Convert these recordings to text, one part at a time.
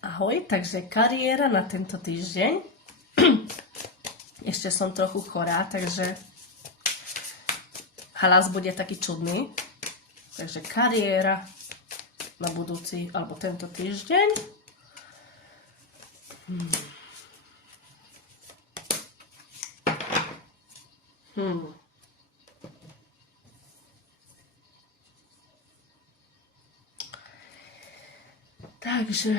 Ahoj, takže kariéra na tento týždeň. Ešte som trochu chorá, takže hlas bude taký čudný. Takže kariéra na budúci, alebo tento týždeň. Takže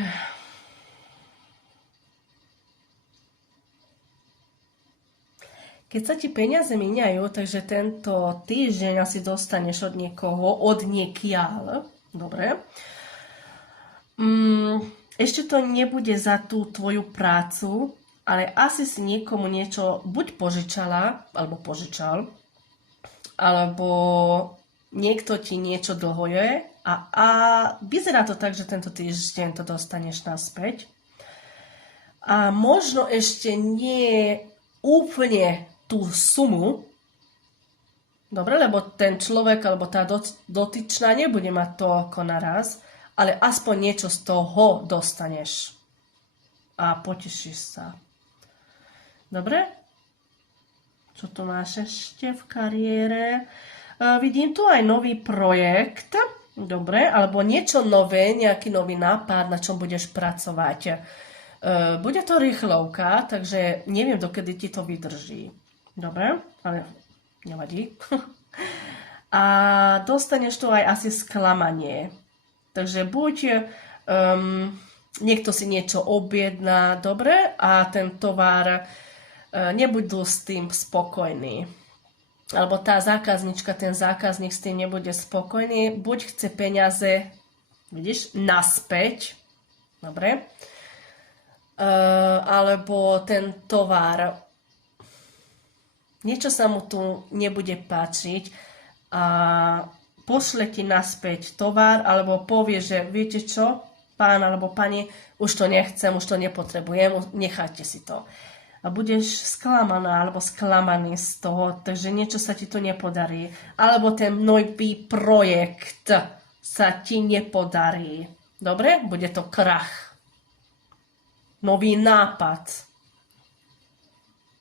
keď sa ti peniaze míňajú, takže tento týždeň asi dostaneš od niekoho, od niekiaľ. Dobre. Ešte to nebude za tú tvoju prácu, ale asi si niekomu niečo buď požičala, alebo požičal, alebo niekto ti niečo dlhuje a vyzerá to tak, že tento týždeň to dostaneš naspäť. A možno ešte nie úplne tú sumu, dobre, lebo ten človek alebo tá dotyčná nebude mať toľko naraz, ale aspoň niečo z toho dostaneš a potešíš sa. Dobre? Čo tu máš ešte v kariére? Vidím tu aj nový projekt, dobre, alebo niečo nové, nejaký nový nápad, na čom budeš pracovať. Bude to rýchlovka, takže neviem, dokedy ti to vydrží. Dobre, ale nevadí. A dostaneš tu aj asi sklamanie. Takže buď niekto si niečo objedná, dobre, a ten tovar nebudú s tým spokojní. Alebo tá zákaznička, ten zákazník s tým nebude spokojný. Buď chce peniaze, vidíš, naspäť, dobre, alebo ten tovar, niečo sa mu tu nebude páčiť a pošle ti naspäť tovar, alebo povie, že viete čo, pán alebo pani, už to nechcem, už to nepotrebujem, nechajte si to. A budeš sklamaná alebo sklamaný z toho, takže niečo sa ti tu nepodarí. Alebo ten nový projekt sa ti nepodarí. Dobre? Bude to krach. Nový nápad.